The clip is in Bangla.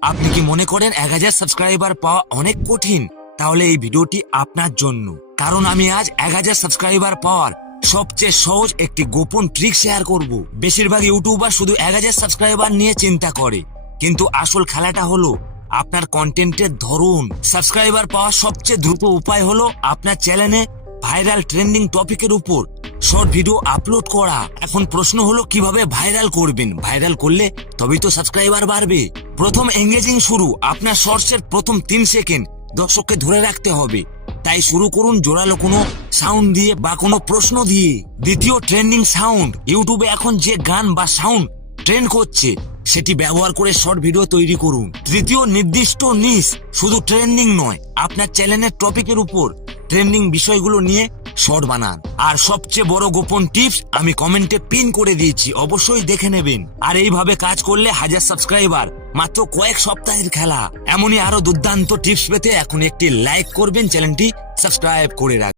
আপনি কি মনে করেন 1000 সাবস্ক্রাইবার পাওয়া অনেক কঠিন? তাহলে এই ভিডিওটি আপনার জন্য, কারণ আমি আজ 1000 সাবস্ক্রাইবার পাওয়ার সবচেয়ে সহজ একটি গোপন ট্রিক শেয়ার করব। বেশিরভাগ ইউটিউবার শুধু 1000 সাবস্ক্রাইবার নিয়ে চিন্তা করে, কিন্তু আসল খেলাটা হলো আপনার কন্টেন্টের ধরন। সাবস্ক্রাইবার পাওয়ার সবচেয়ে দ্রুত উপায় হলো আপনার চ্যানেলে ভাইরাল ট্রেন্ডিং টপিকের উপর শর্ট ভিডিও আপলোড করা। এখন প্রশ্ন হলো কিভাবে ভাইরাল করবেন? ভাইরাল করলে তবেই তো সাবস্ক্রাইবার বাড়বে। প্রথম এঙ্গেজিং শুরু। আপনার শর্টসের প্রথম 3 সেকেন্ড দর্শককে ধরে রাখতে হবে, তাই শুরু করুন জোরালো কোনো সাউন্ড দিয়ে বা কোনো প্রশ্ন দিয়ে। দ্বিতীয়, ট্রেন্ডিং সাউন্ড। ইউটিউবে এখন যে গান বা সাউন্ড ট্রেন্ড করছে সেটি ব্যবহার করে শর্ট ভিডিও তৈরি করুন। তৃতীয়, নির্দিষ্ট নিশ, শুধু ট্রেন্ডিং নয়, আপনার চ্যানেলের টপিকের উপর ট্রেন্ডিং বিষয়গুলো নিয়ে শর্ট বানান। আর সবচেয়ে বড় গোপন টিপস আমি কমেন্টে পিন করে দিয়েছি, অবশ্যই দেখে নেবেন। আর এইভাবে কাজ করলে 1000 সাবস্ক্রাইবার মাত্র কয়েক সপ্তাহের খেলা। এমনই আরো দুর্দান্ত টিপস পেতে এখন একটি লাইক করবেন, চ্যানেলটি সাবস্ক্রাইব করে রাখবেন।